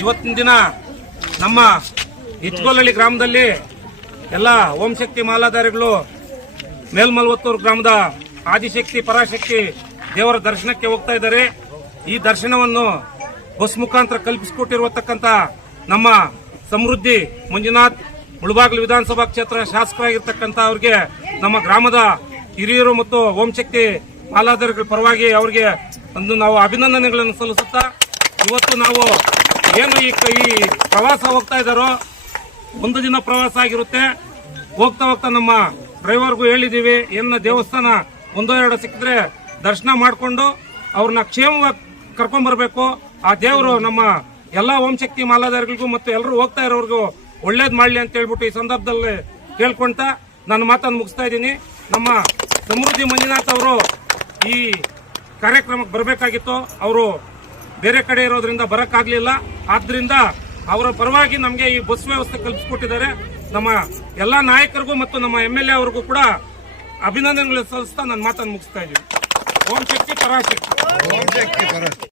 ಇವತ್ತಿನ ದಿನ ನಮ್ಮ ಇಚ್ಕೋಲಹಳ್ಳಿ ಗ್ರಾಮದಲ್ಲಿ ಎಲ್ಲ ಶಕ್ತಿ ಮಾಲಾಧಾರಿಗಳು ಮೇಲ್ಮಲ್ವತ್ತೂರು ಗ್ರಾಮದ ಆದಿಶಕ್ತಿ ಪರಾಶಕ್ತಿ ದೇವರ ದರ್ಶನಕ್ಕೆ ಹೋಗ್ತಾ ಇದ್ದಾರೆ ಈ ದರ್ಶನವನ್ನು ಬಸ್ ಮುಖಾಂತರ ಕಲ್ಪಿಸಿಕೊಟ್ಟಿರುವತಕ್ಕಂಥ ನಮ್ಮ ಸಮೃದ್ಧಿ ಮಂಜುನಾಥ್ ಮುಳಬಾಗಿಲು ವಿಧಾನಸಭಾ ಕ್ಷೇತ್ರ ಶಾಸಕರಾಗಿರ್ತಕ್ಕಂಥ ಅವರಿಗೆ ನಮ್ಮ ಗ್ರಾಮದ ಹಿರಿಯರು ಮತ್ತು ಓಂ ಶಕ್ತಿ ಮಾಲಾಧಾರಿಗಳ ಪರವಾಗಿ ಅವರಿಗೆ ಒಂದು ನಾವು ಅಭಿನಂದನೆಗಳನ್ನು ಸಲ್ಲಿಸುತ್ತಾ ಇವತ್ತು ನಾವು ಏನು ಈ ಪ್ರವಾಸ ಹೋಗ್ತಾ ಇದ್ದಾರೋ ಒಂದು ದಿನ ಪ್ರವಾಸ ಆಗಿರುತ್ತೆ ಹೋಗ್ತಾ ಹೋಗ್ತಾ ನಮ್ಮ ಡ್ರೈವರ್ಗೂ ಹೇಳಿದ್ದೀವಿ ಏನ ದೇವಸ್ಥಾನ ಒಂದೋ ಎರಡು ಸಿಕ್ಕಿದ್ರೆ ದರ್ಶನ ಮಾಡಿಕೊಂಡು ಅವ್ರನ್ನ ಕ್ಷೇಮವಾಗಿ ಕರ್ಕೊಂಡ್ಬರ್ಬೇಕು ಆ ದೇವರು ನಮ್ಮ ಎಲ್ಲ ವಂಶಕ್ತಿ ಮಾಲಾಧಾರಿಗಳಿಗೂ ಮತ್ತು ಎಲ್ಲರೂ ಹೋಗ್ತಾ ಇರೋರಿಗೂ ಒಳ್ಳೇದು ಮಾಡಲಿ ಅಂತ ಹೇಳ್ಬಿಟ್ಟು ಈ ಸಂದರ್ಭದಲ್ಲಿ ಕೇಳ್ಕೊತಾ ನಾನು ಮಾತನ್ನು ಮುಗಿಸ್ತಾ ಇದ್ದೀನಿ ನಮ್ಮ ಸಮೃದ್ಧಿ ಮಂಜುನಾಥ್ ಅವರು ಈ ಕಾರ್ಯಕ್ರಮಕ್ಕೆ ಬರಬೇಕಾಗಿತ್ತು ಅವರು ಬೇರೆ ಕಡೆ ಇರೋದ್ರಿಂದ ಬರೋಕ್ಕಾಗಲಿಲ್ಲ ಆದ್ದರಿಂದ ಅವರ ಪರವಾಗಿ ನಮಗೆ ಈ ಬಸ್ ವ್ಯವಸ್ಥೆ ಕಲ್ಪಿಸ್ಕೊಟ್ಟಿದ್ದಾರೆ ನಮ್ಮ ಎಲ್ಲ ನಾಯಕರಿಗೂ ಮತ್ತು ನಮ್ಮ ಎಮ್ ಎಲ್ ಎ ಅವ್ರಿಗೂ ಕೂಡ ಅಭಿನಂದನೆಗಳು ಸಲ್ಲಿಸ್ತಾ ನನ್ನ ಮಾತನ್ನು ಮುಗಿಸ್ತಾ ಇದ್ದೀನಿ ಓಂ ಶಕ್ತಿ ಪರಾಶಕ್ತಿ